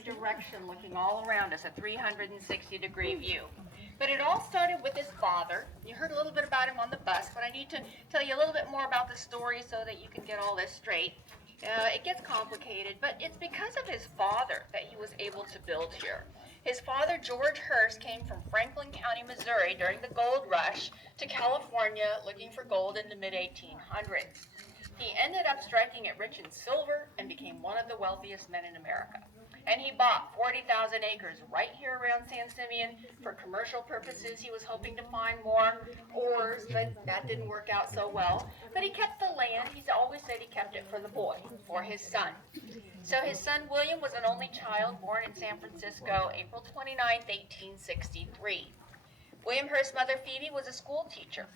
every direction, looking all around us, a 360-degree view. But it all started with his father. You heard a little bit about him on the bus, but I need to tell you a little bit more about the story so that you can get all this straight. It gets complicated, but it's because of his father that he was able to build here. His father, George Hearst, came from Franklin County, Missouri during the gold rush to California looking for gold in the mid-1800s. He ended up striking it rich in silver and became one of the wealthiest men in America. And he bought 40,000 acres right here around San Simeon for commercial purposes. He was hoping to find more ores, but that didn't work out so well. But he kept the land. He's always said he kept it for the boy, for his son. So his son William was an only child born in San Francisco, April 29th, 1863. William Hearst's mother, Phoebe, was a school teacher.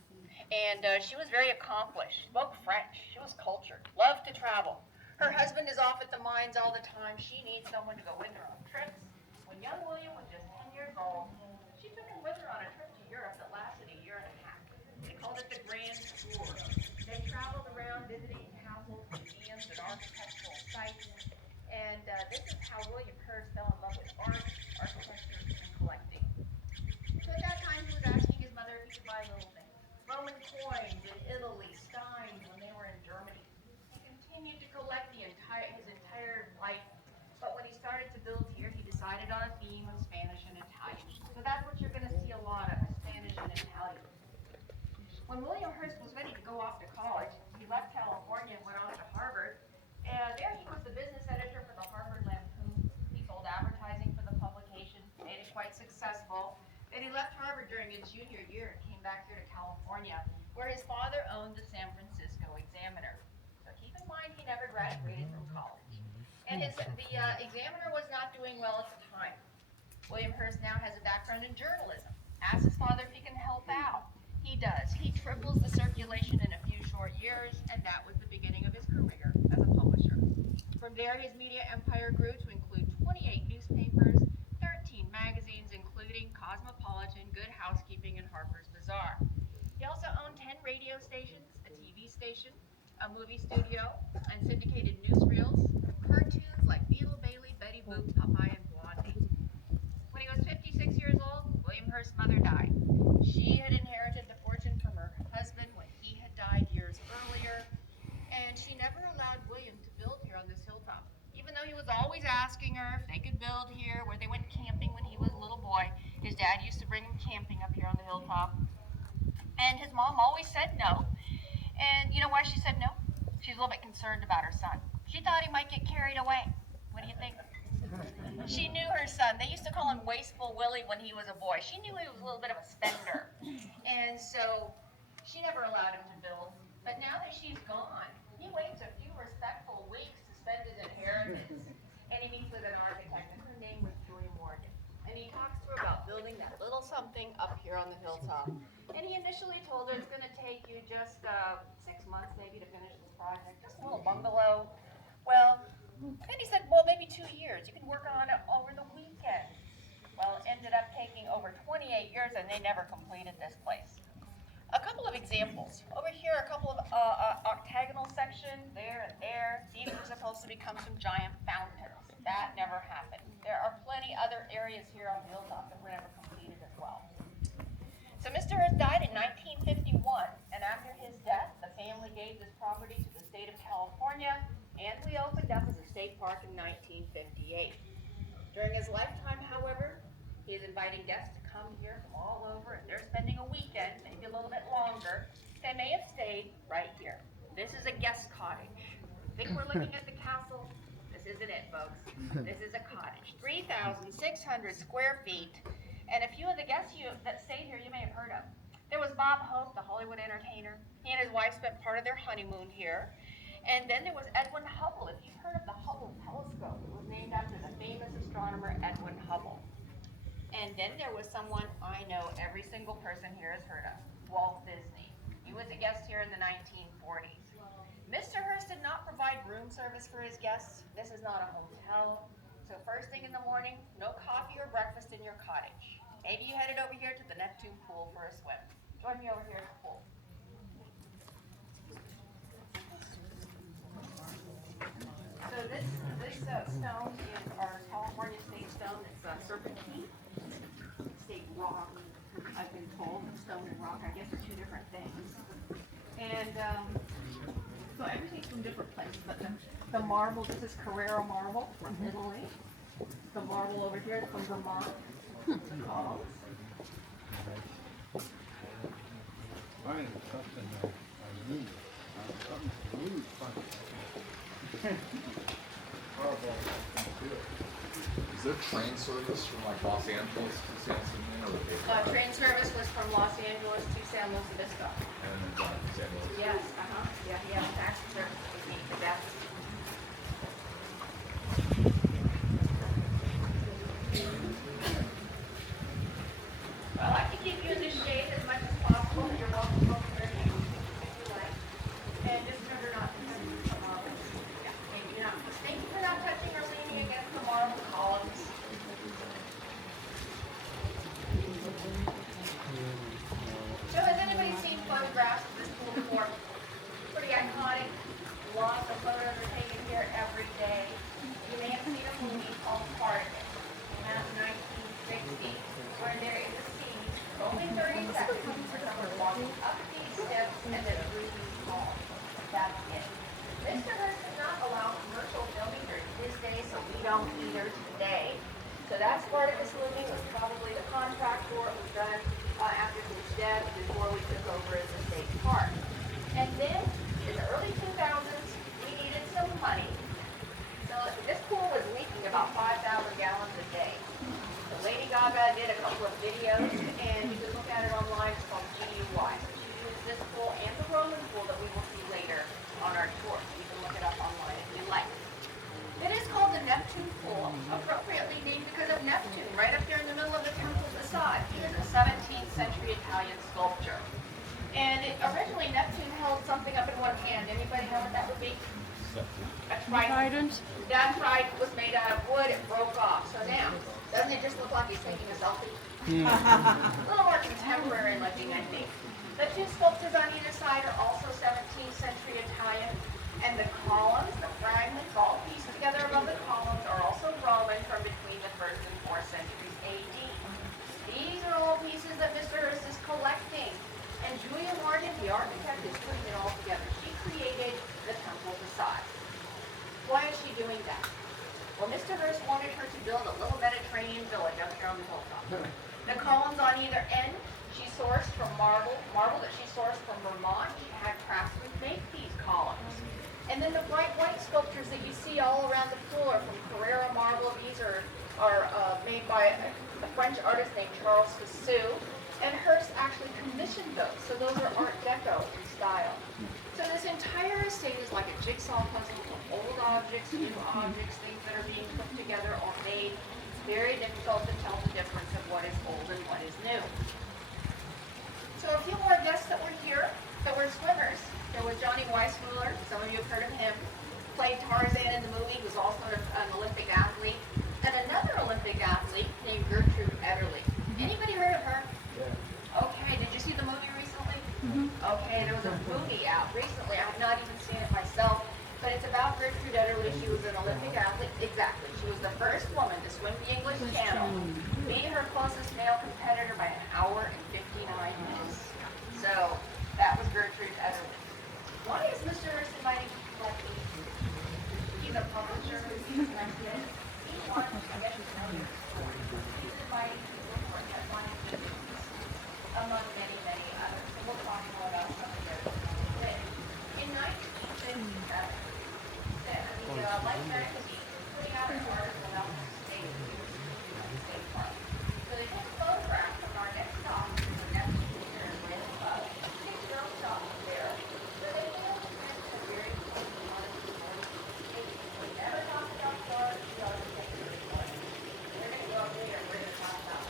And she was very accomplished, spoke French, she was cultured, loved to travel. Her husband is off at the mines all the time. She needs someone to go with her on trips. When young William was just 10 years old, she took him with her on a trip to Europe that lasted a year and a half. They called it the Grand Tour. They traveled around visiting castles, museums, and architectural sites. And this is how William Hearst fell in love with art, architecture, and collecting. So at that time, he was asking his mother if he could buy little things. Roman coins in Italy, steins when they were in Germany. Continued to collect his entire life, but when he started to build here, he decided on a theme of Spanish and Italian. So that's what you're going to see a lot of, Spanish and Italian. When William Hearst was ready to go off to college, he left California and went off to Harvard. And there he was the business editor for the Harvard Lampoon. He sold advertising for the publication, made it quite successful. Then he left Harvard during his junior year and came back here to California, where his father owned the San Francisco Examiner. Keep in mind, he never graduated from college. And the Examiner was not doing well at the time. William Hearst now has a background in journalism. Asks his father if he can help out. He does. He triples the circulation in a few short years, and that was the beginning of his career as a publisher. From there, his media empire grew to include 28 newspapers, 13 magazines, including Cosmopolitan, Good Housekeeping, and Harper's Bazaar. He also owned 10 radio stations, a TV station, a movie studio, and syndicated newsreels, cartoons like Beetle Bailey, Betty Boop, Popeye, and Blondie. When he was 56 years old, William Hearst's mother died. She had inherited the fortune from her husband when he had died years earlier, and she never allowed William to build here on this hilltop. Even though he was always asking her if they could build here, where they went camping when he was a little boy. His dad used to bring him camping up here on the hilltop. And his mom always said no. And you know why she said no? She's a little bit concerned about her son. She thought he might get carried away. What do you think? She knew her son. They used to call him Wasteful Willie when he was a boy. She knew he was a little bit of a spender. And so she never allowed him to build. But now that she's gone, he waits a few respectful weeks to spend his inheritance. And he meets with an architect, and her name was Joy Morgan. And he talks to her about building that little something up here on the hilltop. And he initially told her it's going to take you just 6 months maybe to finish this project, just a little bungalow. Well, then he said, well, maybe 2 years. You can work on it over the weekend. Well, it ended up taking over 28 years, and they never completed this place. A couple of examples. Over here, a couple of octagonal sections, there and there. These were supposed to become some giant fountains. That never happened. There are plenty other areas here on the hilltop that were never completed as well. So Mr. Hearst died in 1951, and after his death, the family gave this property to the state of California, and we opened up as a state park in 1958. During his lifetime, however, he is inviting guests to come here from all over, and they're spending a weekend, maybe a little bit longer. They may have stayed right here. This is a guest cottage. Think we're looking at the castle? This isn't it, folks. This is a cottage, 3,600 square feet. And a few of the guests that stayed here you may have heard of. There was Bob Hope, the Hollywood entertainer. He and his wife spent part of their honeymoon here. And then there was Edwin Hubble. If you've heard of the Hubble telescope, it was named after the famous astronomer Edwin Hubble. And then there was someone I know every single person here has heard of, Walt Disney. He was a guest here in the 1940s. Mr. Hearst did not provide room service for his guests. This is not a hotel. So first thing in the morning, no coffee or breakfast in your cottage. Maybe you headed over here to the Neptune Pool for a swim. Join me over here at the pool. So this stone is our California serpentine. State rock, I've been told. Stone and rock, I guess, are two different things. And so everything's from different places. But the marble, this is Carrara marble from Italy. The marble over here is from Vermont. The columns. Mine is something I knew. Something really funny. Is there train service from like Los Angeles to San Simeon or the Train service was from Los Angeles to San Luis Obispo. and then down to San Luis? Yes, yeah, he has taxi service with me for that. Well, I can keep you in the shade as much as possible. You're welcome over there if you like. And just remember not to touch the marble. Yeah, thank you for not touching or leaning against the marble columns. So has anybody seen photographs of this pool before? Pretty iconic. Lots of photos are taken here every day. You may have seen a movie called Hearst Castle. Came out in 1960, where there is a scene, only 30 seconds, for someone walking up these steps and then through these halls. That's it. Mr. Hearst does not allow commercial filming during his day, so we don't either today. So that's part of this movie. Was probably the contract for it was done after he was dead, before we took over as a state park. And then in the early 2000s, we needed some money. So this pool was leaking about 5,000 gallons a day. So Lady Gaga did a couple of videos, and you can look at it online. It's called GUY. So she used this pool and the Roman pool that we will see later on our tour. You can look it up online if you like. It is called the Neptune Pool, appropriately named because of Neptune, right up there in the middle of the temple facade. He is a 17th century Italian sculpture. And originally Neptune held something up in one hand. Anybody know what that would be? A trident. That trident was made out of wood. It broke off. So now, doesn't it just look like he's taking a selfie? A little more contemporary looking, I think. The two sculptures on either side are also 17th century Italian. And the columns, the fragments, all pieced together above the columns, are also Roman from between the 1st and 4th centuries AD. These are all pieces that Mr. Hearst is collecting. And Julia Morgan, the architect, is putting it all together. She created the temple facade. Why is she doing that? Well, Mr. Hearst wanted her to build a little Mediterranean village up here on the hilltop. The columns on either end, she sourced from marble that she sourced from Vermont. She had craftsmen make these columns. And then the bright white sculptures that you see all around the floor from Carrara marble, these are made by a French artist named Charles Cassou. And Hearst actually commissioned those. So those are Art Deco in style. So this entire estate is like a jigsaw puzzle of old objects, new objects, things that are being put together or made. It's very difficult to tell the difference of what is old and what is new. So a few more guests that were here that were swimmers. There was Johnny Weissmuller, some of you have heard of him, played Tarzan in the movie, was also an Olympic athlete. And another Olympic athlete named Gertrude Ederle. Anybody heard of her? Yeah. Okay, did you see the movie recently? Mm-hmm. Okay, there was a movie out recently, I have not even seen it myself, but it's about Gertrude Ederle. She was an Olympic athlete, exactly. She was the first woman to swim the English Channel, beat her closest male competitor by 1 hour and 59 minutes. So, that was Gertrude Ederle. Why is Mr. Hearst inviting people like me? He's a publisher, he's an idea. He wants, I guess you know, he's inviting people for headline pieces, among many, many others. So we'll talk more about some of those. In 1957, the Life magazine putting out an article